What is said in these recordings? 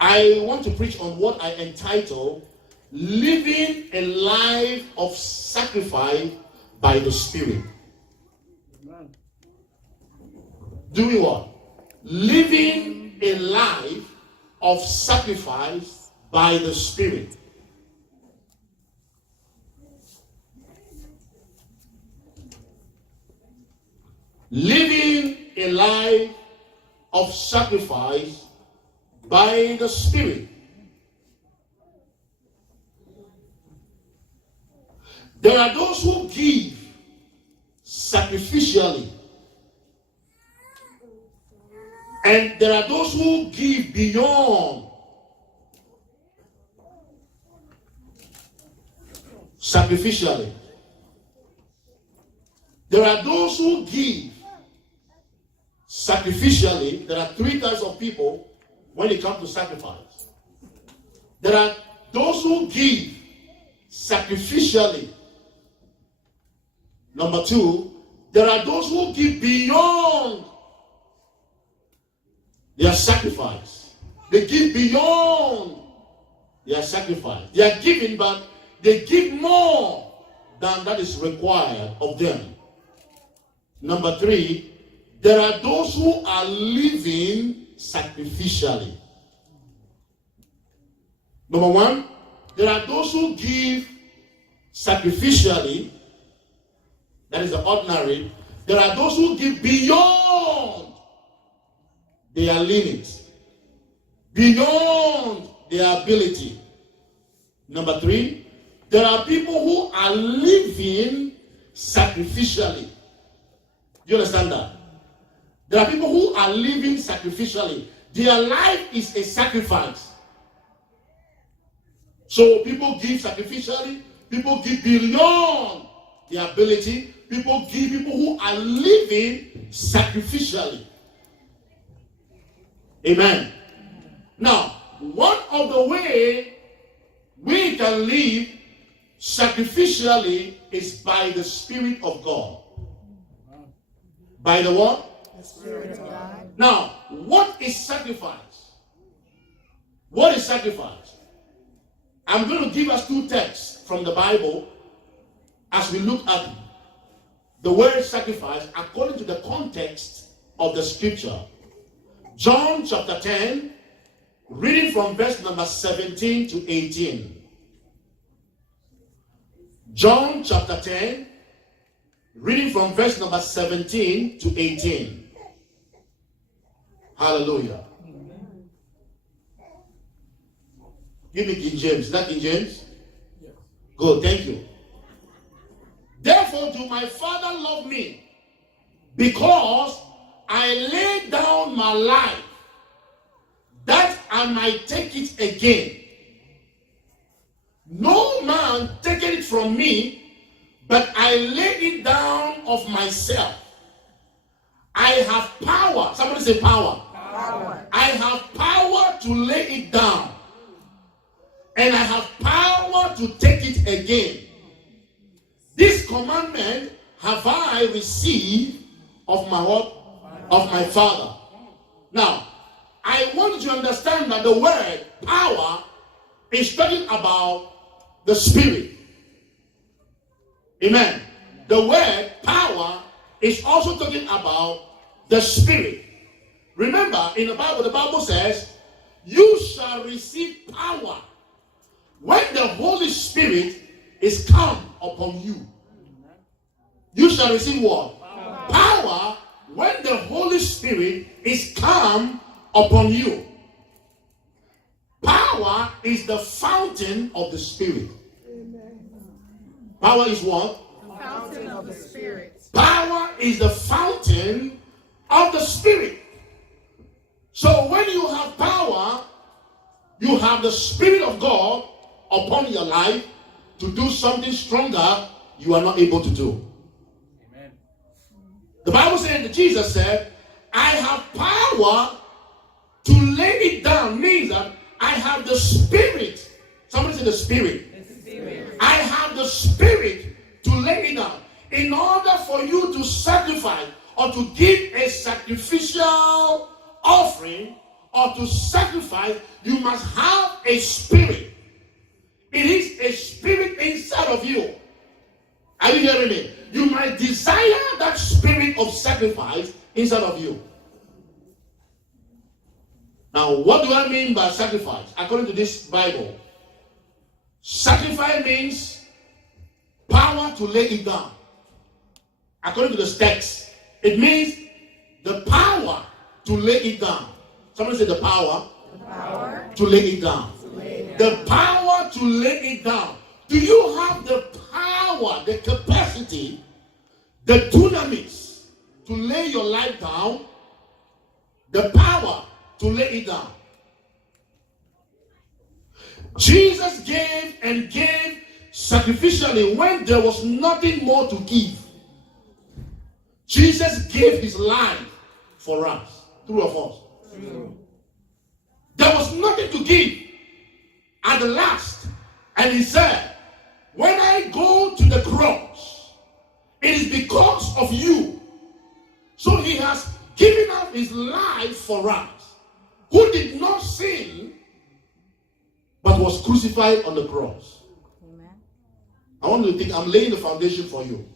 I want to preach on what I entitle living a life of sacrifice by the Spirit. Amen. Doing what? Living a life of sacrifice by the Spirit. Living a life of sacrifice by the Spirit. There are those who give sacrificially, and there are those who give beyond sacrificially. There are those who give sacrificially. There are three types of people when it comes to sacrifice. There are those who give sacrificially. Number two, there are those who give beyond their sacrifice. They give beyond their sacrifice. They are giving, but they give more than that is required of them. Number three, there are those who are living sacrificially. Number one, there are those who give sacrificially, that is the ordinary. There are those who give beyond their limits, beyond their ability. Number three, there are people who are living sacrificially. Do you understand that? There are people who are living sacrificially. Their life is a sacrifice. So people give sacrificially, people give beyond their ability, people who are living sacrificially. Amen. Now, one of the way we can live sacrificially is by the Spirit of God. By the what? The Spirit of God. Now, what is sacrifice? What is sacrifice? I'm going to give us two texts from the Bible as we look at the word sacrifice according to the context of the scripture. John chapter 10, reading from verse number 17 to 18. John chapter 10, reading from verse number 17 to 18. Hallelujah. Give me King James. Is that King James? Yes. Good, thank you. Therefore do my Father love me, because I lay down my life, that I might take it again. No man taketh it from me, but I lay it down of myself. I have power. Somebody say power. Power. I have power to lay it down, and I have power to take it again. This commandment have I received of my what? Of my Father. Now, I want you to understand that the word power is talking about the Spirit. Amen. The word power is also talking about the Spirit. Remember, in the Bible says, you shall receive power when the Holy Spirit is come upon you. You shall receive what? Power when the Holy Spirit is come upon you. Power is the fountain of the Spirit. Power is what? Fountain of the Spirit. Power is the fountain of the Spirit. So when you have power, you have the Spirit of God upon your life to do something stronger you are not able to do. Amen. The Bible said that Jesus said, I have power to lay it down. Means that I have the Spirit. Somebody say the Spirit. The Spirit. I have the Spirit to lay it down. In order for you to sacrifice or to give a sacrificial offering or to sacrifice, you must have a spirit. It is a spirit inside of you. Are you hearing me? You might desire that spirit of sacrifice inside of you. Now, what do I mean by sacrifice? According to this Bible, sacrifice means power to lay it down. According to the text, it means the power to lay it down. Somebody say the power to lay it down. The power to lay it down. Do you have the power, the capacity, the dunamis to lay your life down? The power to lay it down. Jesus gave and gave sacrificially when there was nothing more to give. Jesus gave his life for us. True or false? True. There was nothing to give at the last. And he said, when I go to the cross, it is because of you. So he has given up his life for us, who did not sin, but was crucified on the cross. Amen. I want you to think, I'm laying the foundation for you.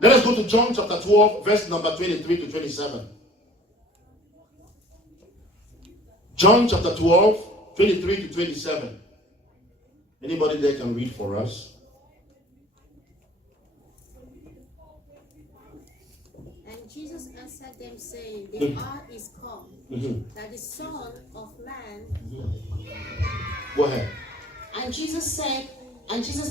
Let us go to John chapter 12, verse number 23 to 27. John chapter 12, 23 to 27. Anybody there can read for us? And Jesus answered them, saying, the hour is come, that the Son of Man... Go ahead. And Jesus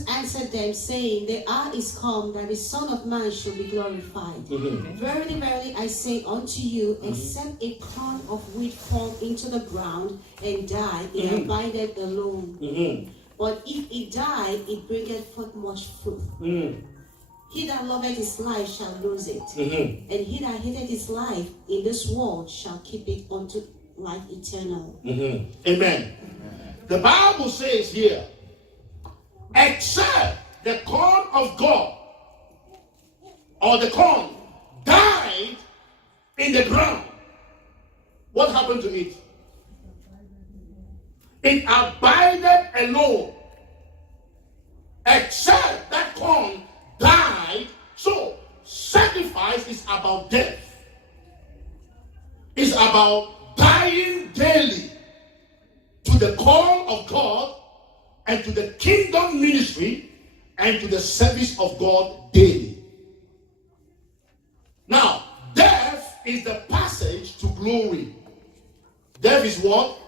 answered them, saying, the hour is come, that the Son of Man should be glorified. Verily, verily, I say unto you, except a corn of wheat fall into the ground and die, it abideth alone. But if it die, it bringeth forth much fruit. He that loveth his life shall lose it. And he that hateth his life in this world shall keep it unto life eternal. Amen. The Bible says here, except the corn of God or the corn died in the ground, what happened to it? It abided alone. Except that corn died. So sacrifice is about death. It's about dying daily to the call of God and to the kingdom ministry and to the service of God daily. Now, death is the passage to glory. Death is what?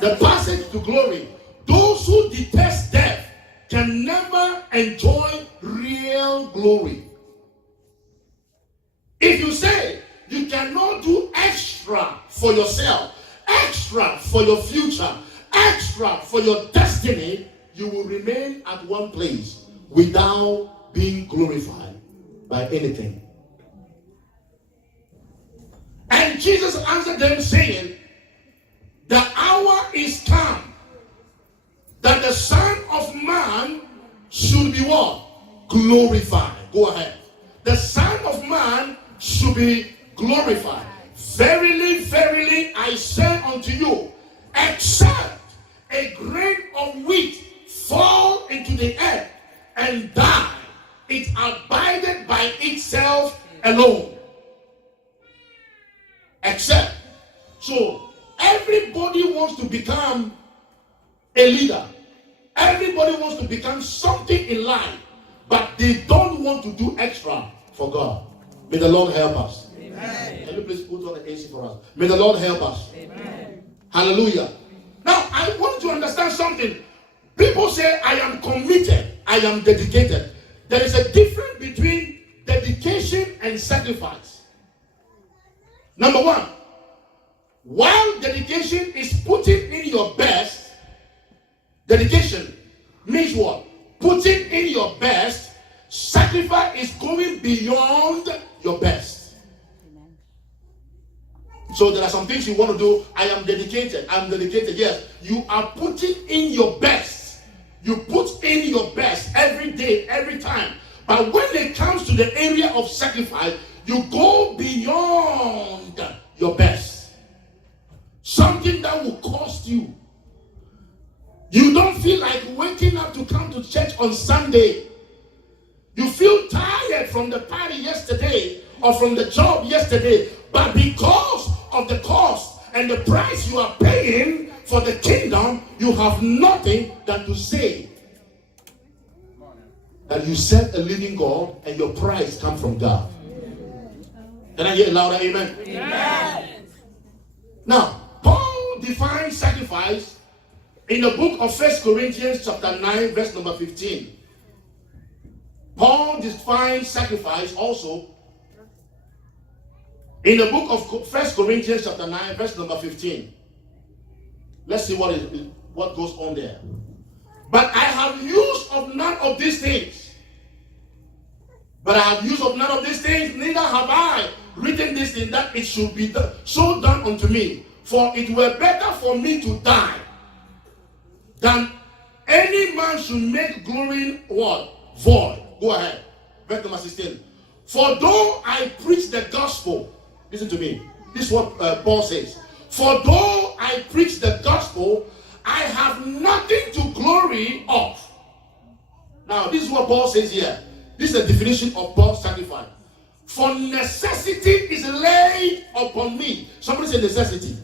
The passage to glory. Those who detest death can never enjoy real glory. If you say you cannot do extra for yourself, extra for your future, extra for your destiny, you will remain at one place without being glorified by anything. And Jesus answered them saying, the hour is come that the Son of Man should be what? Glorified. Go ahead. The Son of Man should be glorified. Verily, verily, I say unto you, except a grain of wheat fall into the earth and die, it abideth by itself alone. Except. So, everybody wants to become a leader. Everybody wants to become something in life, but they don't want to do extra for God. May the Lord help us. Amen. Can you please put on the AC for us? May the Lord help us. Amen. Hallelujah. Now, I want you to understand something. People say, I am committed. I am dedicated. There is a difference between dedication and sacrifice. Number one, while dedication is putting in your best, dedication means what? Putting in your best. Sacrifice is going beyond your best. Amen. So there are some things you want to do. I am dedicated. I'm dedicated. Yes, you are putting in your best. You put in your best every day, every time. But when it comes to the area of sacrifice, you go beyond your best. you. You don't feel like waking up to come to church on Sunday. You feel tired from the party yesterday or from the job yesterday, but because of the cost and the price you are paying for the kingdom, you have nothing than to say that you serve a living God and your price comes from God. Can I hear a louder amen? Amen. Now, Paul defines sacrifice in the book of 1 Corinthians chapter 9, verse number 15. Paul defines sacrifice also in the book of 1 Corinthians chapter 9, verse number 15. Let's see what goes on there. But I have used of none of these things. But I have used of none of these things, neither have I written this thing that it should be so done unto me. For it were better for me to die than any man should make glory what? Void. Go ahead. Verse number 16. For though I preach the gospel, listen to me. This is what Paul says. For though I preach the gospel, I have nothing to glory of. Now, this is what Paul says here. This is the definition of Paul's sacrifice. For necessity is laid upon me. Somebody say necessity.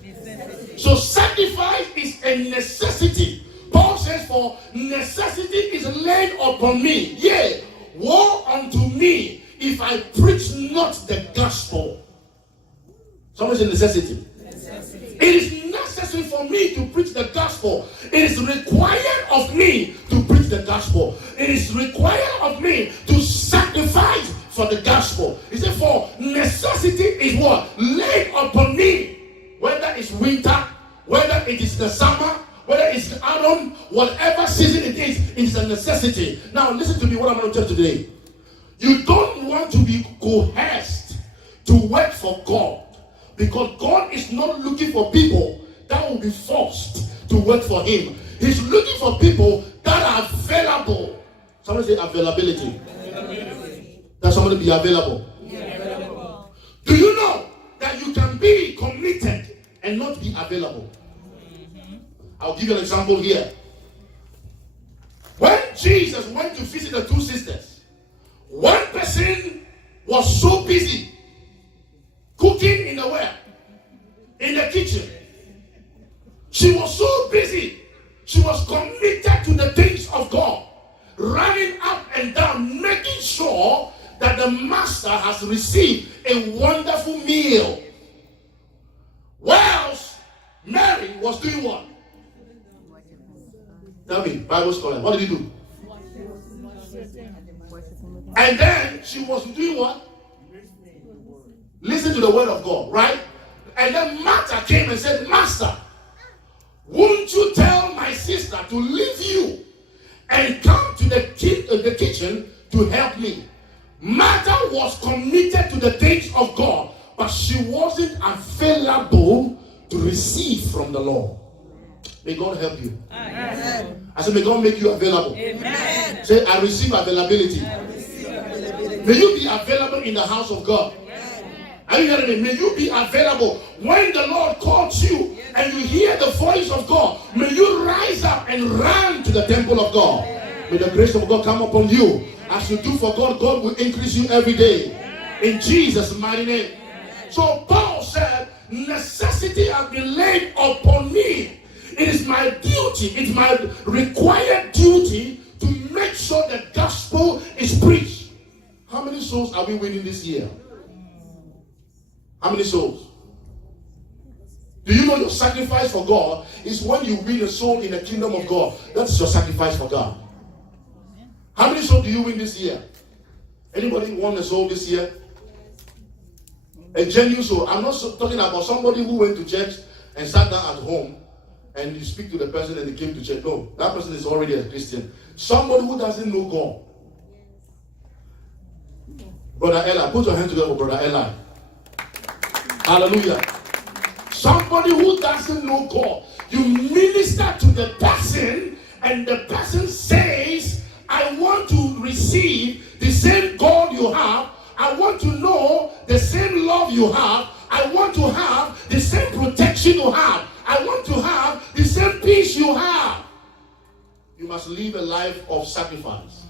So sacrifice is a necessity. Paul says, for necessity is laid upon me. Yea, woe unto me if I preach not the gospel. Somebody say necessity. It is necessary for me to preach the gospel. It is required of me to preach the gospel. It is required of me to sacrifice for the gospel. He said, for necessity is what? Laid upon me. Whether it's winter, whether it is the summer, whether it's autumn, whatever season it is a necessity. Now listen to me, what I'm going to tell you today. You don't want to be coerced to work for God, because God is not looking for people that will be forced to work for him. He's looking for people that are available. Somebody say availability. That somebody be available. Do you know that you can be committed and not be available? I'll give you an example here. When Jesus went to visit the two sisters, one person was so busy cooking in the well, in the kitchen. She was so busy. She was committed to the things of God, running up and down, making sure that the master has received a wonderful meal. Whilst Mary was doing what? Tell me, Bible scholar, what did he do? And then she was doing what? Listen to the word of God, right? And then Martha came and said, Master, won't you tell my sister to leave you and come to the kitchen to help me? Martha was committed to the things of God, but she wasn't available to receive from the Lord. May God help you. Amen. I said, may God make you available. Amen. Say, I receive availability. May you be available in the house of God. Are you hearing me? May you be available when the Lord calls you and you hear the voice of God. May you rise up and run to the temple of God. May the grace of God come upon you. As you do for God, God will increase you every day. In Jesus' mighty name. So Paul said, necessity has been laid upon me. It is my duty, it's my required duty to make sure the gospel is preached. How many souls are we winning this year? How many souls? Do you know your sacrifice for God is when you win a soul in the kingdom of God? That's your sacrifice for God. How many souls do you win this year? Anybody won a soul this year? A genuine soul. I'm not talking about somebody who went to church and sat down at home and you speak to the person and they came to church. No, that person is already a Christian. Somebody who doesn't know God. Brother Eli, put your hand together for Brother Eli. Hallelujah. Somebody who doesn't know God. You minister to the person and the person says, I want to receive the same God you have. I want to know the same love you have. I want to have the same protection you have. I want to have the same certain peace you have, you must live a life of sacrifice.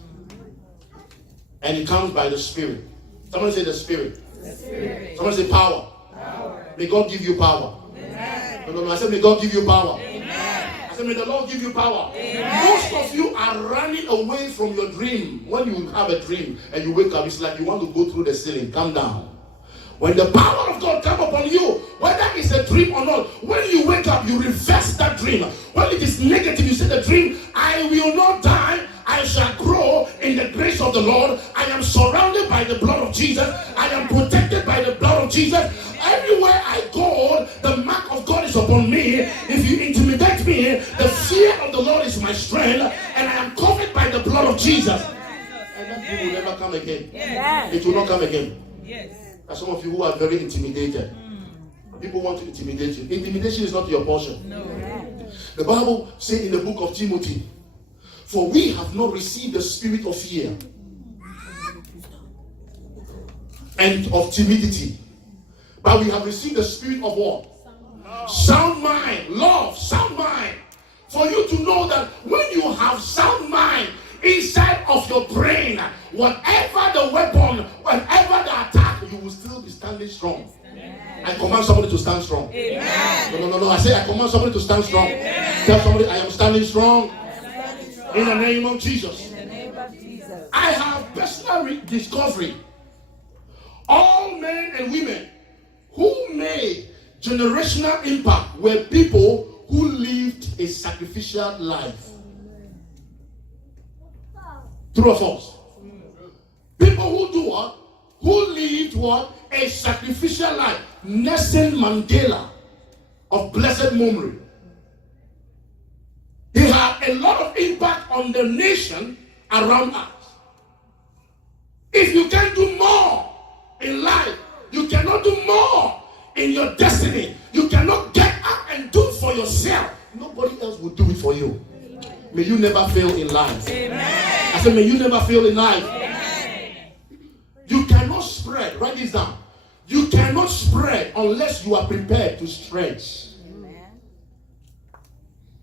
And it comes by the Spirit. Someone say the Spirit. The Spirit. Someone say power. Power. May God give you power. Amen. No, I said may God give you power. Amen. I said may the Lord give you power. Amen. Most of you are running away from your dream. When you have a dream and you wake up, it's like you want to go through the ceiling. Calm down. When the power of God comes upon you, whether it's a dream or not, when you wake up, you reverse that dream. When it is negative, you say the dream, I will not die, I shall grow in the grace of the Lord. I am surrounded by the blood of Jesus. I am protected by the blood of Jesus. Everywhere I go, the mark of God is upon me. If you intimidate me, the fear of the Lord is my strength, and I am covered by the blood of Jesus. And that dream will never come again. It will not come again. There's some of you who are very intimidated. People want to intimidate you. Intimidation is not your portion. No. The Bible says in the book of Timothy, for we have not received the spirit of fear and of timidity, but we have received the spirit of what? Sound mind. Love, sound mind. For you to know that when you have sound mind inside of your brain, whatever the weapon, whatever the attack, you will still be standing strong. I command somebody to stand strong. Amen. No. I say I command somebody to stand strong. Amen. Tell somebody I am standing strong. In the name of Jesus. In the name of Jesus. I have personal discovery. All men and women who made generational impact were people who lived a sacrificial life. True or false? People who do what? Who lived what? A sacrificial life. Nelson Mandela of blessed memory. He had a lot of impact on the nation around us. If you can do more in life, you cannot do more in your destiny. You cannot get up and do for yourself. Nobody else will do it for you. May you never fail in life. Amen. I said, may you never fail in life. Amen. You cannot spread. Write this down. You cannot spread unless you are prepared to stretch.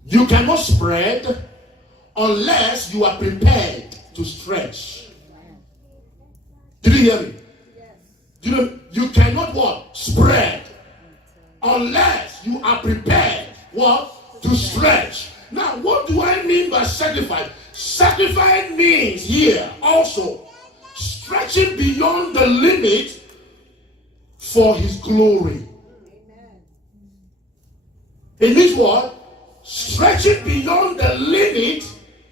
You cannot spread unless you are prepared to stretch. Did you hear me? You cannot what? Spread unless you are prepared what? To stretch. Now, what do I mean by sacrifice? Sacrifice means here also stretching beyond the limit for his glory. It means what? Stretching beyond the limit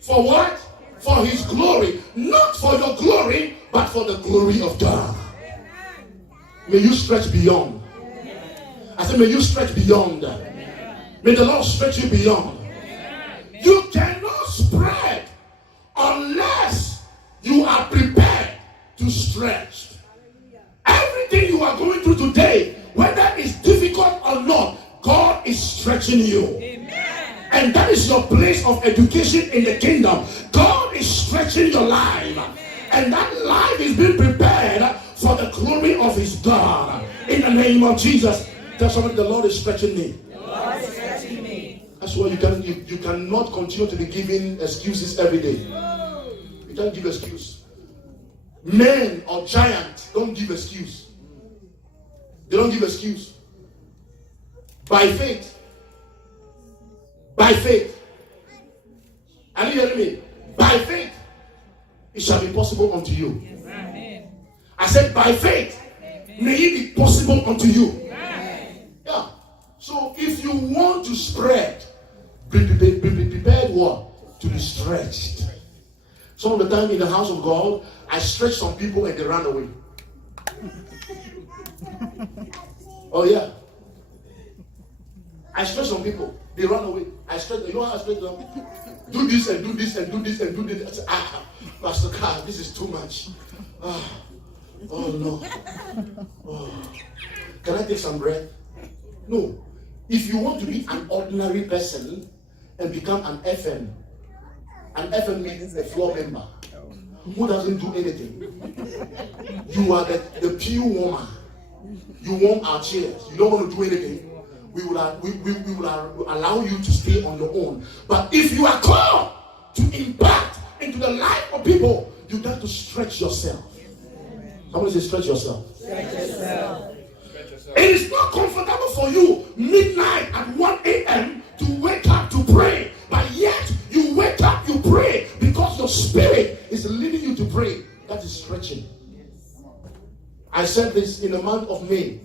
for what? For his glory. Not for your glory, but for the glory of God. May you stretch beyond. I said, may you stretch beyond. May the Lord stretch you beyond. You cannot spread unless you are prepared to stretch. Everything you are going through today, whether it's difficult or not, God is stretching you. And that is your place of education in the kingdom. God is stretching your life. And that life is being prepared for the glory of his God. In the name of Jesus. Tell somebody, the Lord is stretching me. The Lord is stretching me. That's why you cannot continue to be giving excuses every day. You can't give excuse. Men or giants don't give excuse. They don't give excuse. By faith. By faith. Are you hearing me? By faith. It shall be possible unto you. I said by faith. May it be possible unto you. Yeah. So if you want to spread, be prepared what? To be stretched. Some of the time in the house of God, I stretch some people and they run away. Oh yeah. I stretch some people, they run away. I stretch, you know how I stretch them? Do this and do this and do this and do this. I say, Pastor Carl, this is too much. Oh no. Oh. Can I take some breath? No. If you want to be an ordinary person and become an FM means a floor member who doesn't do anything. You are the pew warmer. You warm our chairs. You don't want to do anything. we will allow you to stay on your own. But if you are called to impact into the life of people, you got to stretch yourself. Somebody say, stretch yourself. Stretch yourself. It is not comfortable for you midnight at 1 a.m. to wake up to pray, but yet you wake up, you pray because your spirit is leading you to pray. That is stretching. I said this in the month of May.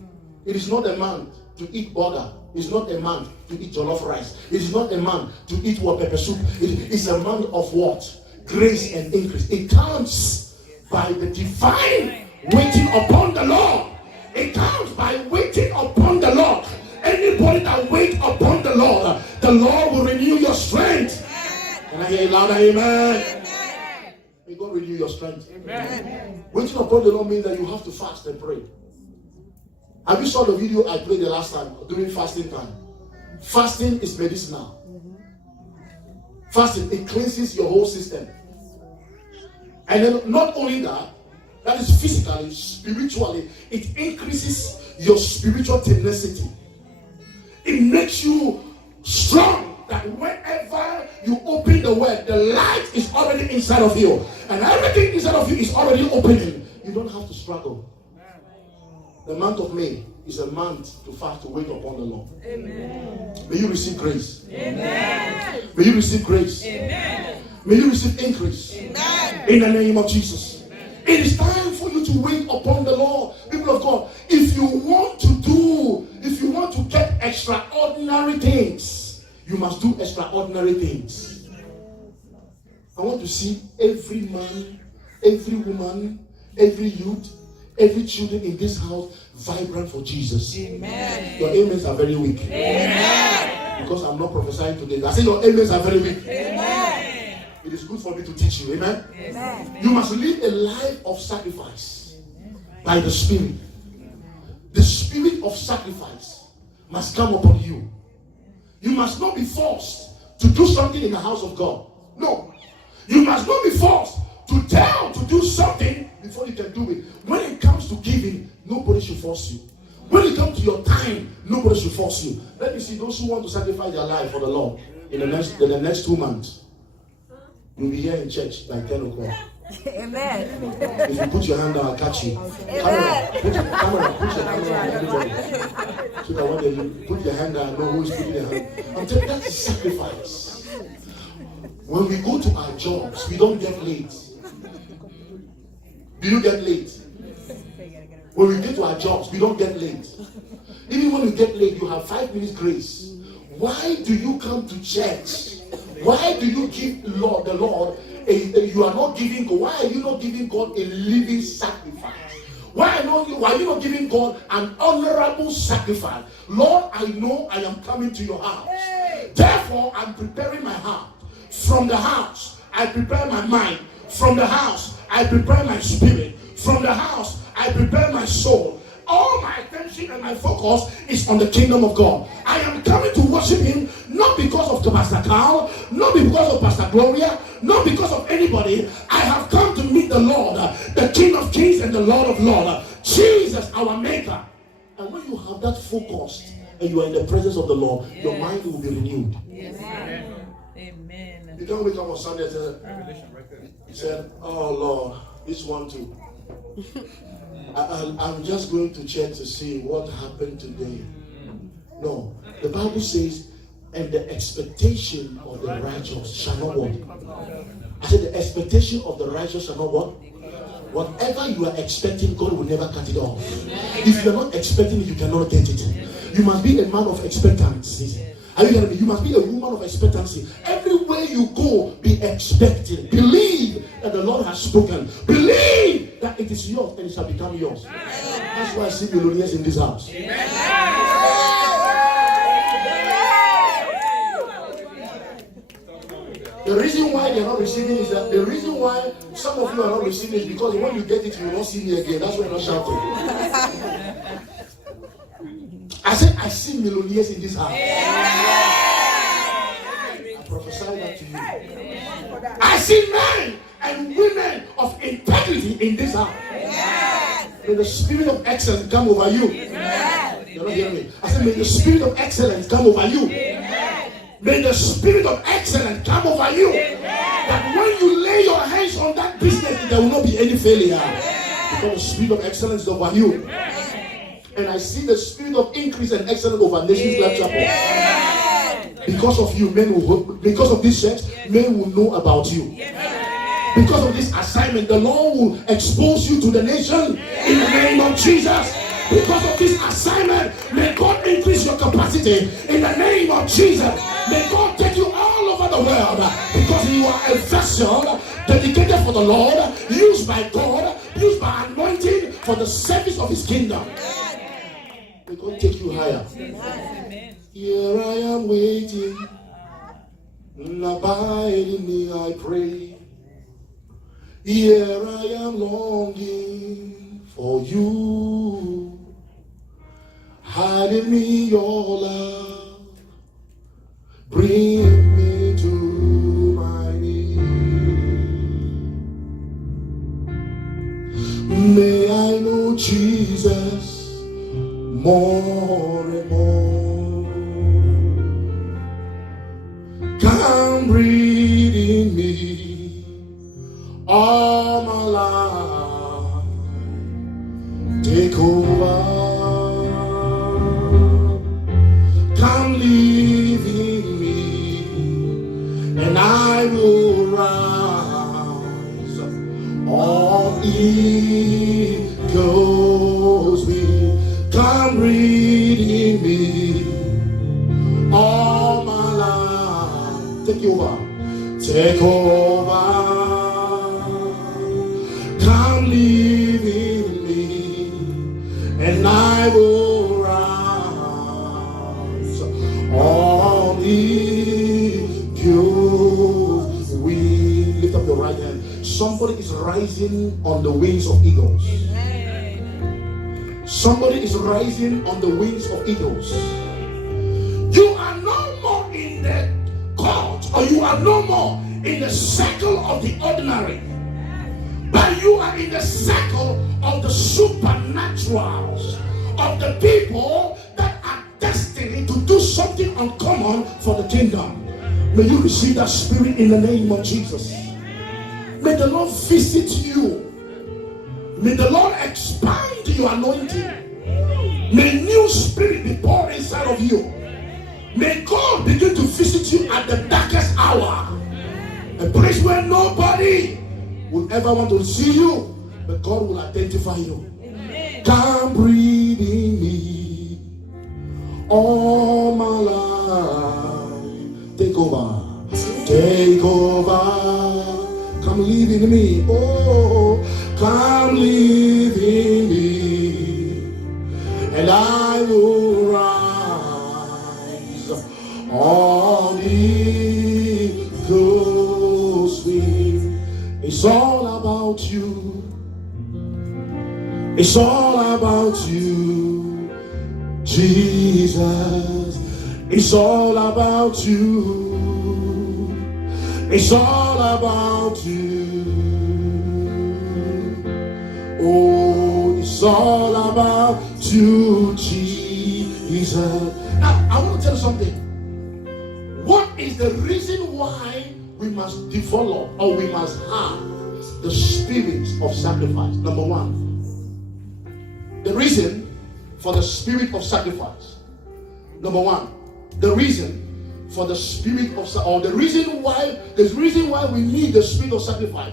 It is not a month to eat burger. It's not a month to eat jollof rice. It is not a month to eat pepper soup. It is a month of what? Grace and increase. It comes by the divine waiting upon the Lord. It comes by waiting upon the Lord. Anybody that waits upon the Lord will renew your strength. Can I hear you louder? Amen. May God renew your strength. Amen. Waiting upon the Lord means that you have to fast and pray. Have you saw the video I played the last time during fasting time? Fasting is medicinal. Fasting, it cleanses your whole system. And then not only that, that is physically, spiritually, it increases your spiritual tenacity. It makes you strong, that whenever you open the word, the light is already inside of you. And everything inside of you is already opening. You don't have to struggle. The month of May is a month to fast, to wait upon the Lord. Amen. May you receive grace. Amen. May you receive grace. Amen. May you receive increase. Amen. In the name of Jesus. It is time for you to wait upon the Lord. People of God, if you want to get extraordinary things, you must do extraordinary things. I want to see every man, every woman, every youth, every children in this house vibrant for Jesus. Amen. Your amens are very weak. Amen. Because I'm not prophesying today. I say your amens are very weak. Amen. It is good for me to teach you. Amen. Amen. You must live a life of sacrifice by the Spirit. The spirit of sacrifice must come upon you. You must not be forced to do something in the house of God. No. You must not be forced to do something before you can do it. When it comes to giving, nobody should force you. When it comes to your time, nobody should force you. Let me see those who want to sacrifice their life for the Lord in the next 2 months. You'll be here in church by 10 o'clock. Amen. If you put your hand down, I'll catch you. Camera, put your camera on everybody. So that when you put your hand down, I know who is putting their hand. I'm telling you, that's a sacrifice. When we go to our jobs, we don't get late. Do you get late? When we get to our jobs, we don't get late. Even when you get late, you have 5 minutes grace. Why do you come to church? Why do you give the Lord you are not giving God? Why are you not giving God a living sacrifice? Why are you not giving God an honorable sacrifice? Lord, I know I am coming to your house. Therefore, I'm preparing my heart. From the house, I prepare my mind. From the house, I prepare my spirit. From the house, I prepare my soul. All my attention and my focus is on the kingdom of God. I am coming to worship Him not because of Pastor Carl, not because of Pastor Gloria, not because of anybody. I have come to meet the Lord, the King of Kings and the Lord of Lords, Jesus, our Maker. And when you have that focus and you are in the presence of the Lord, your mind will be renewed. Amen. Amen. You don't wake up on Sunday and say, oh Lord, this one too. I'm just going to church to see what happened today. No. The Bible says, and the expectation of the righteous shall not what? I said the expectation of the righteous shall not what? Whatever you are expecting, God will never cut it off. If you are not expecting it, you cannot get it. You must be a man of expectancy. Are you hearing me? You must be a woman of expectancy. Everywhere you go, be expecting. Believe that the Lord has spoken. Believe that it is yours and it shall become yours. That's why I see millionaires in this house. The reason why they are not receiving is that the reason why some of you are not receiving is because when you get it, you will not see me again. That's why you're not shouting. I said, I see millionaires in this house. I prophesy that to you. I see men and women of integrity in this house. May the spirit of excellence come over you. You're not hearing me. I said, may the spirit of excellence come over you. May the spirit of excellence come over you. That when you lay your hands on that business, there will not be any failure. Because the spirit of excellence is over you. And I see the spirit of increase and excellence over Nations Life Chapel. Because of you, because of this church, men will know about you. Because of this assignment, the Lord will expose you to the nation in the name of Jesus. Because of this assignment, may God increase your capacity in the name of Jesus. May God take you all over the world because you are a vessel dedicated for the Lord, used by God, used by anointing for the service of His kingdom. May God take you higher. Here I am waiting, abide in me, I pray. Here I am longing for you. Hide in me your love, bring me to my knees. May I know Jesus more and more. Come breathe in me all my life. Take over. Come live in me, and I will rise on eagle's wings. Come breathe in me all my life. Take over. Take over. Come live in me, and I will rise on eagle's wings. Lift up your right hand. Somebody is rising on the wings of eagles. Somebody is rising on the wings of eagles. You are no more in the court, or you are no more in the circle of the ordinary, but you are in the circle of the supernaturals, of the people that are destined to do something uncommon for the kingdom. May you receive that spirit in the name of Jesus. May the Lord visit you. May the Lord expand your anointing. May new spirit be poured inside of you. May God begin to visit you at the darkest hour, a place where nobody will ever want to see you, but God will identify you. Amen. Come breathe in me all my life. Take over. Take over. Come live in me. Oh, come live in me, and I will rise on eagle's wings. It's all about you. It's all about you, Jesus. It's all about you. It's all about you. Oh, it's all about you, Jesus. Now, I want to tell you something. What is the reason why we must develop, or we must have, the spirit of sacrifice? Number one, the reason for the spirit of sacrifice. Number one, the reason for the spirit of, or the reason why we need the spirit of sacrifice.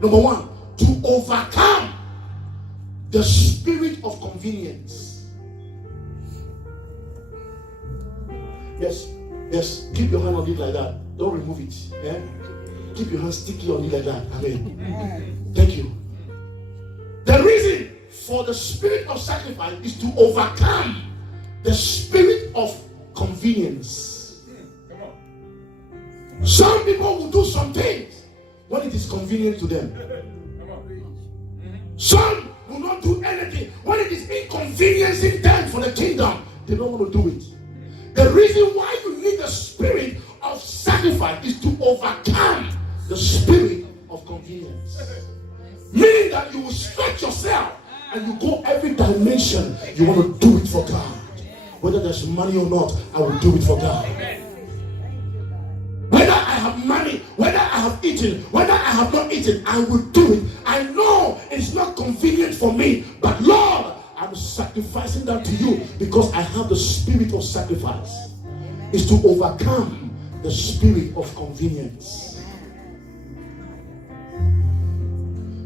Number one, to overcome the spirit of convenience. Yes, keep your hand on it like that. Don't remove it. Yeah? Keep your hand sticky on it like that. Amen. Thank you. The reason for the spirit of sacrifice is to overcome the spirit of convenience. Some people will do some things when it is convenient to them. Some will not do anything when it is inconveniencing them for the kingdom. They don't want to do it. The reason why you need the spirit of sacrifice is to overcome the spirit of convenience. Meaning that you will stretch yourself and you go every dimension. You want to do it for God. whether there's money or not, I will do it for God. Whether I have money, whether I have eaten, whether I have not eaten, I will do it. I know it's not convenient for me, but Lord, I'm sacrificing that to you because I have the spirit of sacrifice. It's to overcome the spirit of convenience.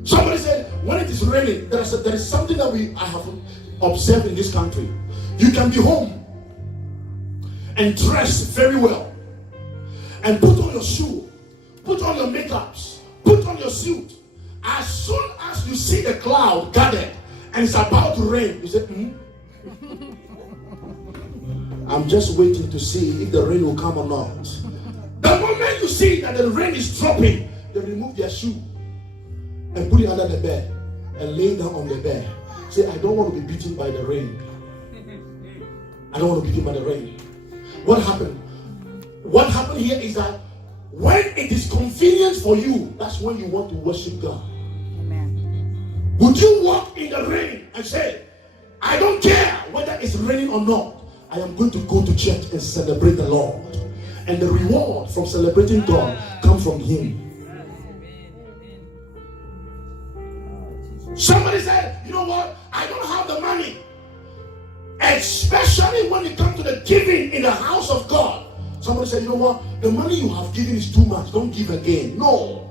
Somebody said, when it is raining, there is something that I have observed in this country. You can be home and dress very well and put on your shoe, put on your makeups, put on your suit. As soon as you see the cloud gathered and it's about to rain, you say, I'm just waiting to see if the rain will come or not. The moment you see that the rain is dropping, they remove their shoe and put it under the bed and lay down on the bed. Say, I don't want to be beaten by the rain. I don't want to be beaten by the rain. What happened? What happened here is that when it is convenient for you, that's when you want to worship God. Amen. Would you walk in the rain and say, I don't care whether it's raining or not, I am going to go to church and celebrate the Lord. And the reward from celebrating God comes from Him. Somebody said, you know what? I don't have the money. Especially when it comes to the giving in the house of God. Somebody said, you know what? The money you have given is too much. Don't give again. No.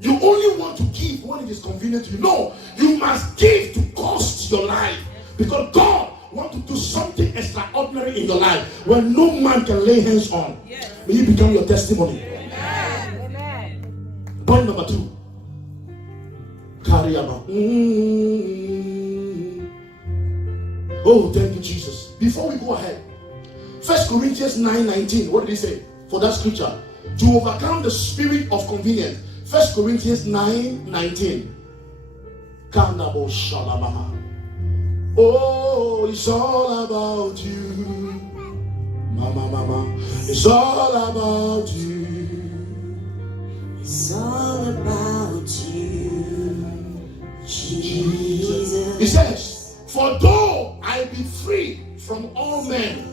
You only want to give when it is convenient to you. No. You must give to cost your life. Because God wants to do something extraordinary in your life when no man can lay hands on. Yes. May He become your testimony. Amen. Point number 2. Carry about. Oh, thank you, Jesus. Before we go ahead, 1 Corinthians 9:19. What did he say? For that scripture, to overcome the spirit of convenience. 1 Corinthians 9:19. Oh, it's all about you. Mama. It's all about you. It's all about you, Jesus. He says, for though I be free from all men,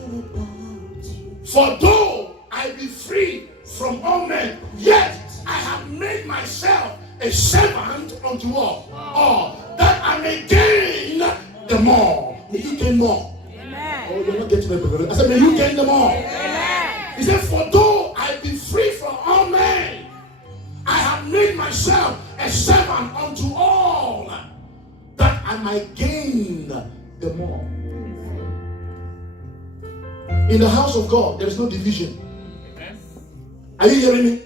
for though I be free from all men, yet I have made myself a servant unto all, that I may gain the more. May you gain more. Amen. Oh, you're not getting it. I said, may you gain the more. Amen. He said, for though I be free from all men, I have made myself a servant unto all, that I might gain the more. In the house of God, there is no division. Amen. Are you hearing me?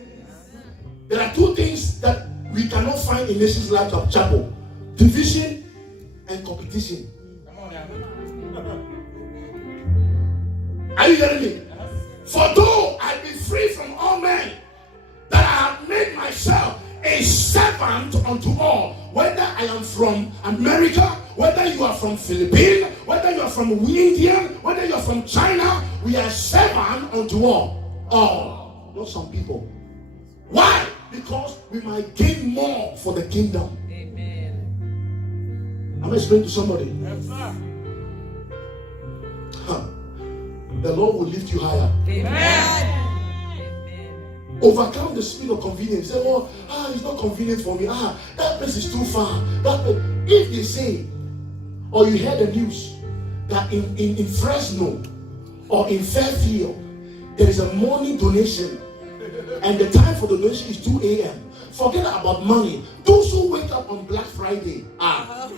There are 2 things that we cannot find in Nations Life Chapel: division and competition. Are you hearing me? For though I be free from all men, that I have made myself a servant unto all, whether I am from America, whether you are from Philippines, whether you are from India, whether you are from China, we are servant unto all, not some people. Why? Because we might gain more for the kingdom. Amen. I'm explaining to somebody. Yes, sir. The Lord will lift you higher. Amen. Overcome the spirit of convenience. Say, oh, it's not convenient for me. That place is too far. If they say, or you hear the news that in Fresno or in Fairfield there is a morning donation and the time for the donation is 2 a.m. Forget about money. Those who wake up on Black Friday. I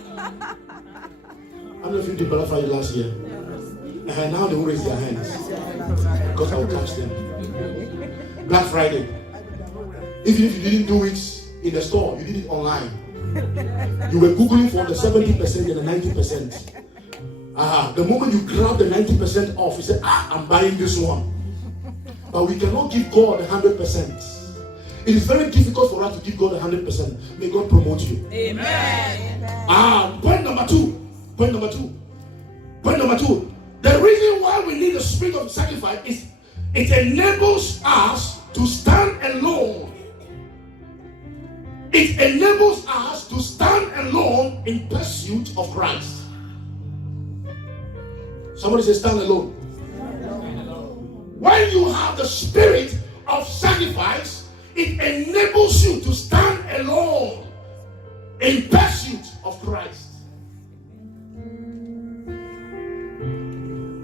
don't know if you did Black Friday last year. And now they will raise their hands because I will catch them. Black Friday. Even if you didn't do it in the store, you did it online. You were googling for the 70% and the 90%. The moment you grab the 90% off, you say, I'm buying this one. But we cannot give God 100%. It is very difficult for us to give God 100%. May God promote you. Amen. Point number two. The reason why we need the spirit of sacrifice is it enables us to stand alone. It enables us to stand alone in pursuit of Christ. Somebody say, stand alone. When you have the spirit of sacrifice, it enables you to stand alone in pursuit of Christ.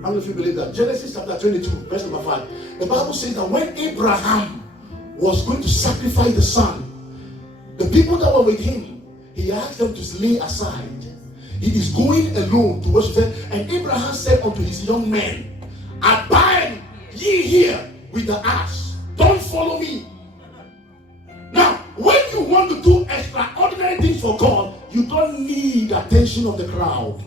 How many of you believe that? Genesis chapter 22, verse number 5. The Bible says that when Abraham was going to sacrifice the son, the people that were with him, he asked them to lay aside. He is going alone to worship them. And Abraham said unto his young men, abide ye here with the ass. Don't follow me. Now, when you want to do extraordinary things for God, you don't need the attention of the crowd.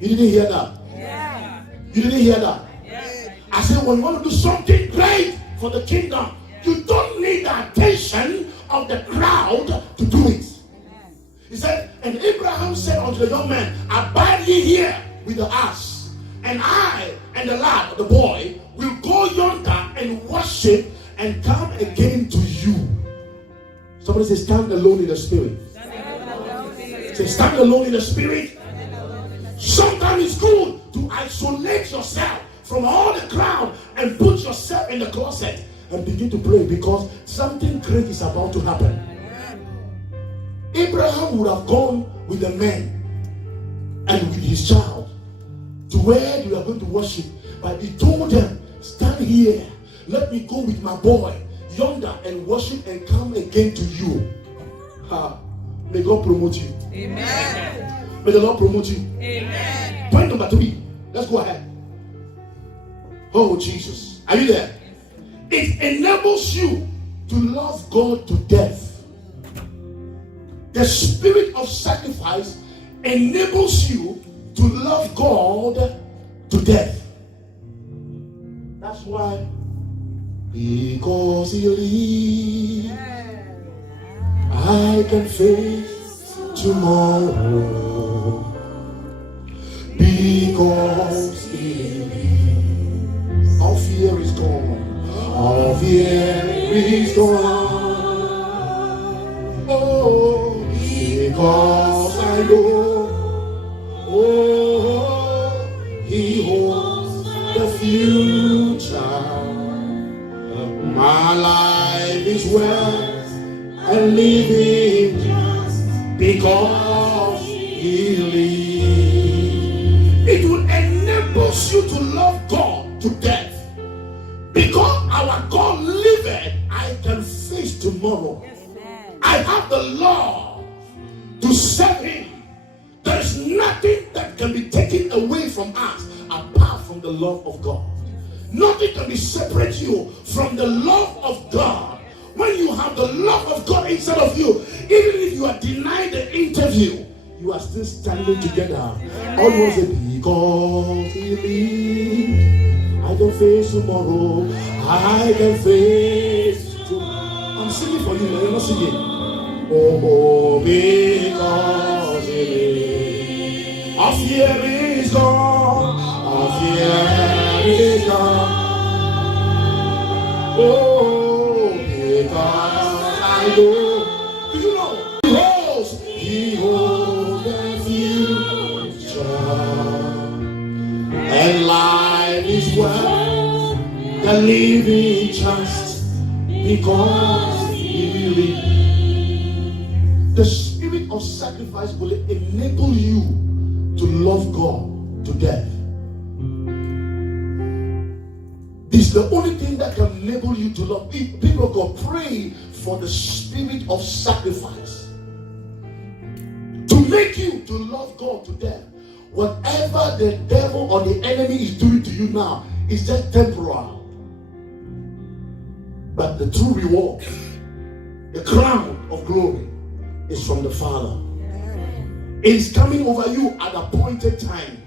You didn't hear that? Yeah. You didn't hear that? Yeah. I said, when you want to do something great for the kingdom, you don't need the attention of the crowd to do it. He said, and Abraham said unto the young man, abide ye here with the ass, and I and the lad, the boy, will go yonder and worship and come again to you. Somebody say, stand alone in the spirit. Say, stand alone in the spirit. Sometimes it's good to isolate yourself from all the crowd and put yourself in the closet and begin to pray, because something great is about to happen. Abraham would have gone with the men and with his child to where they are going to worship, but he told them, stand here, let me go with my boy yonder and worship and come again to you. May God promote you. Amen. May the Lord promote you. Amen. Point number 3. Let's go ahead. Oh, Jesus. Are you there? It enables you to love God to death. The spirit of sacrifice enables you to love God to death. That's why, because He lives, I can face tomorrow. Because He lives, all fear is gone. All fear is gone. Oh, because I know, oh, He holds the future. My life is worth and living just because He lives. It will enable you to love God to death. Because our God liveth, I can face tomorrow. I have the law to serve Him. There is nothing that can be taken away from us apart from the love of God. Nothing can be separate you from the love of God. When you have the love of God inside of you, even if you are denied the interview, you are still standing together. All you want to say, because He lives, I can face tomorrow. I can face tomorrow. I'm singing for you, you're not singing. Oh, because He lives. Our fear is gone. Our fear is gone. Oh, because I know. Do you know? He holds the future. And life is worth the living just because He lives. The spirit of sacrifice will enable you to love God to death. This is the only thing that can enable you to love. People of God, pray for the spirit of sacrifice to make you to love God to death. Whatever the devil or the enemy is doing to you now is just temporal. But the true reward, the crown of glory, is from the Father. It is coming over you at appointed time.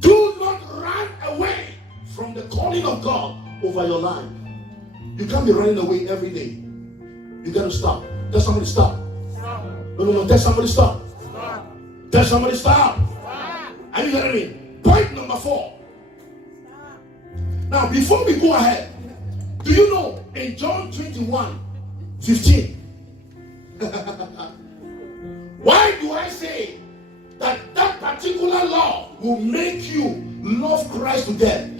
Do not run away from the calling of God over your life. You can't be running away every day. You got to stop. Tell somebody stop. No. Tell somebody stop. Tell somebody stop. Are you hearing me? Point number 4. Now, before we go ahead, do you know in John 21:15? Why do I say that particular love will make you love Christ to death.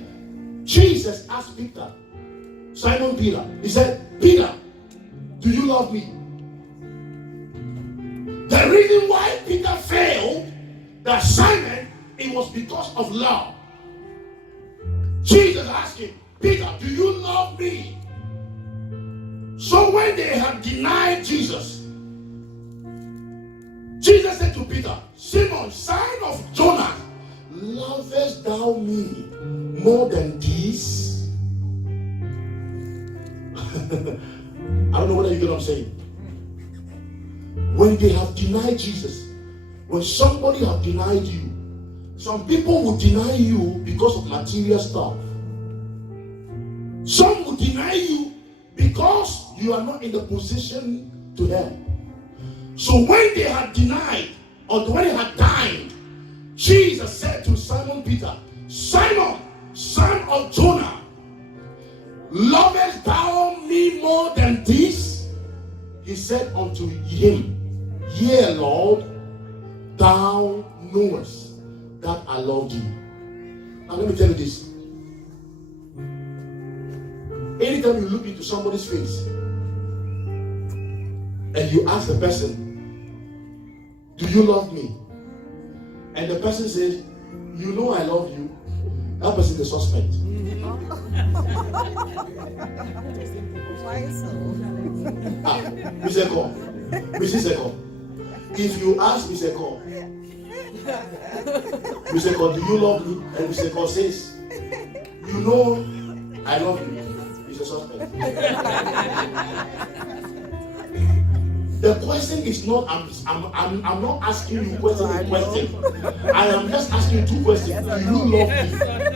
Jesus asked Peter, Simon Peter, he said, Peter, do you love me? The reason why Peter failed the assignment, it was because of love. Jesus asked him, Peter, do you love me? So when they had denied Jesus, Jesus said to Peter, Simon, son of Jonah, lovest thou me more than these? I don't know whether you get what I'm saying. When they have denied Jesus, when somebody have denied you, some people will deny you because of material stuff. Some will deny you because you are not in the position to help. So when they had denied, or when they had died, Jesus said to Simon Peter, Simon, son of Jonah, lovest thou me more than this? He said unto him, Yea, Lord, thou knowest that I love thee. Now let me tell you this. Anytime you look into somebody's face and you ask the person, do you love me? And the person says, you know I love you. That person is a suspect. Why so? Mrs. Eko, if you ask Mrs. Eko, Mrs. Eko, do you love me? And Mrs. Eko says, you know I love you. He's a suspect. The question is not, I'm not asking you question. I am just asking you two questions. Do you love me?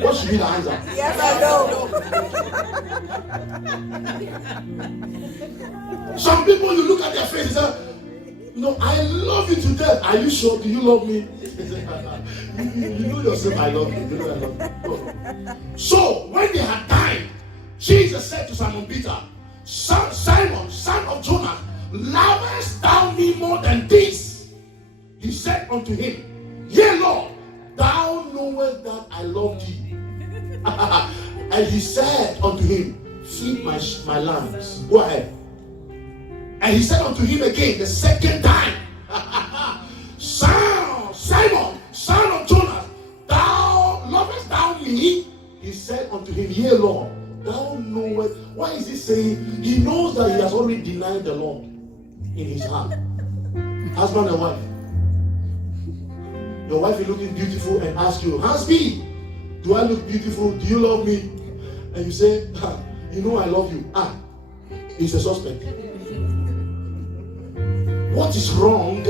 What should be the answer? Yes, I know. Some people, you look at their face and say, no, I love you to death. Are you sure? Do you love me? you know yourself, I love you. You know I love you. No. So, when they had died, Jesus said to Simon Peter, Simon, son of Jonah, lovest thou me more than this? He said unto him, Yea, Lord, thou knowest that I love thee. And he said unto him, feed my lambs. Go ahead. And he said unto him again the second time, Simon, son of Jonas, thou lovest thou me? He said unto him, Yea, Lord, thou knowest. Why is he saying? He knows that he has already denied the Lord in his heart. Husband and wife. Your wife is looking beautiful and asks you, husband, do I look beautiful? Do you love me? And you say, you know I love you. He's a suspect. What is wrong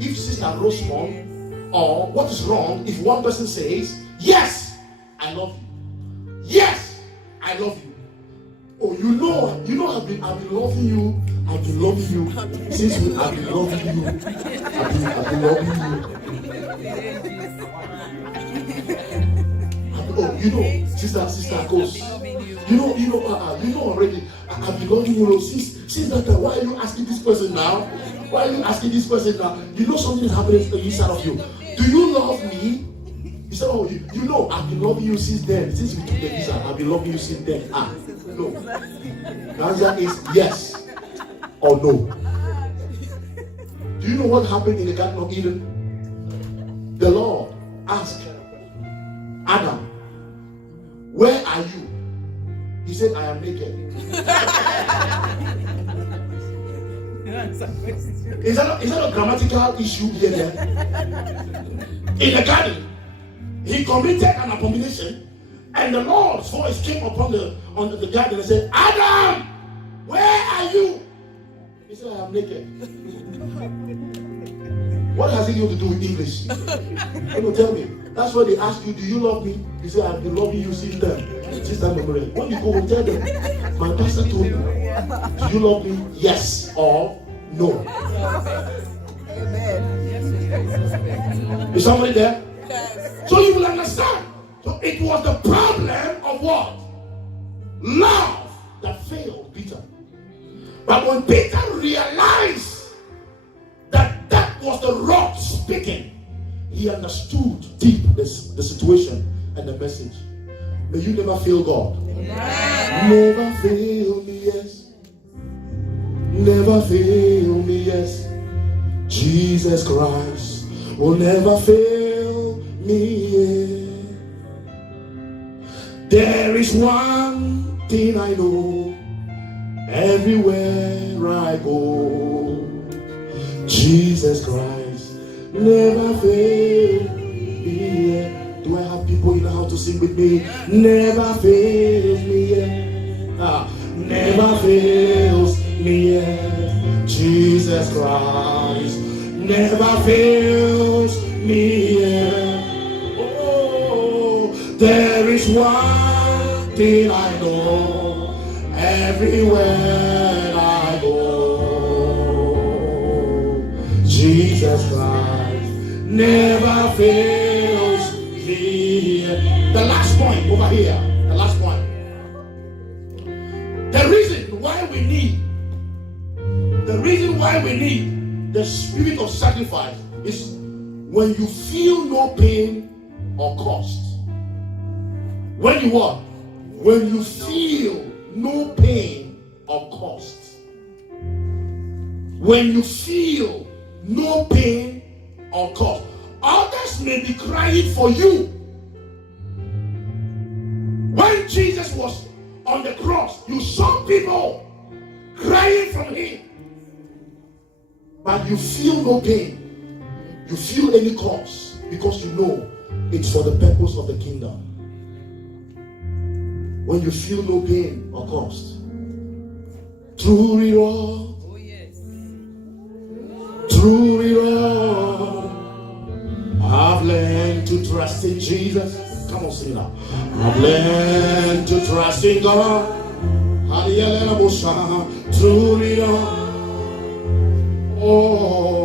if Sister Rosemont, or what is wrong if one person says, yes, I love you. Yes, I love you. Oh, you know I've been loving you. I've been loving you since I've been loving you. I've been loving you. Oh, you know, sister goes. You know already. I've been loving you since that time. Why are you asking this person now? Why are you asking this person now? You know something is happening inside of you. Do you love me? He said, oh, you know, I've been loving you since then. Since we took the visa, I've been loving you since then. No. The answer is yes or no. Do you know what happened in the Garden of Eden? The Lord asked Adam, where are you? He said, I am naked. Is that a grammatical issue here? In the garden, he committed an abomination, and the Lord's voice came upon the garden and said, Adam, where are you? He said, I am naked. What has it got to do with English? Tell me. That's why they ask you, do you love me? You say, I've been loving you since then. When you go and tell them, my pastor told me, do you love me? Yes or no? Amen. Is somebody there? Yes. So you will understand. So it was the problem of what? Love that failed Peter. But when Peter realized that that was the rock speaking, he understood deep the situation and the message. May you never fail God. Never fail me, yes. Never fail me, yes. Jesus Christ will never fail me, yes. There is one thing I know, everywhere I go, Jesus Christ never fail me, yeah. Do I have people in the house to sing with me? Never fails me, yeah. Never fails me, yeah. Jesus Christ never fails me, yeah. Oh, there is one thing I know, everywhere I go, Jesus Christ never fails me. The last point over here, the last point. The reason why we need the spirit of sacrifice is when you feel no pain or cost. When you what? When you feel no pain or cost. When you feel no pain or cost. Others may be crying for you. When Jesus was on the cross, you saw people crying from him. But you feel no pain. You feel any cost because you know it's for the purpose of the kingdom. When you feel no pain or cost. Through it all. Oh, yes. Through it all. I've learned to trust in Jesus. Come on, sing it out. I've learned to trust in God. Through it all. Oh.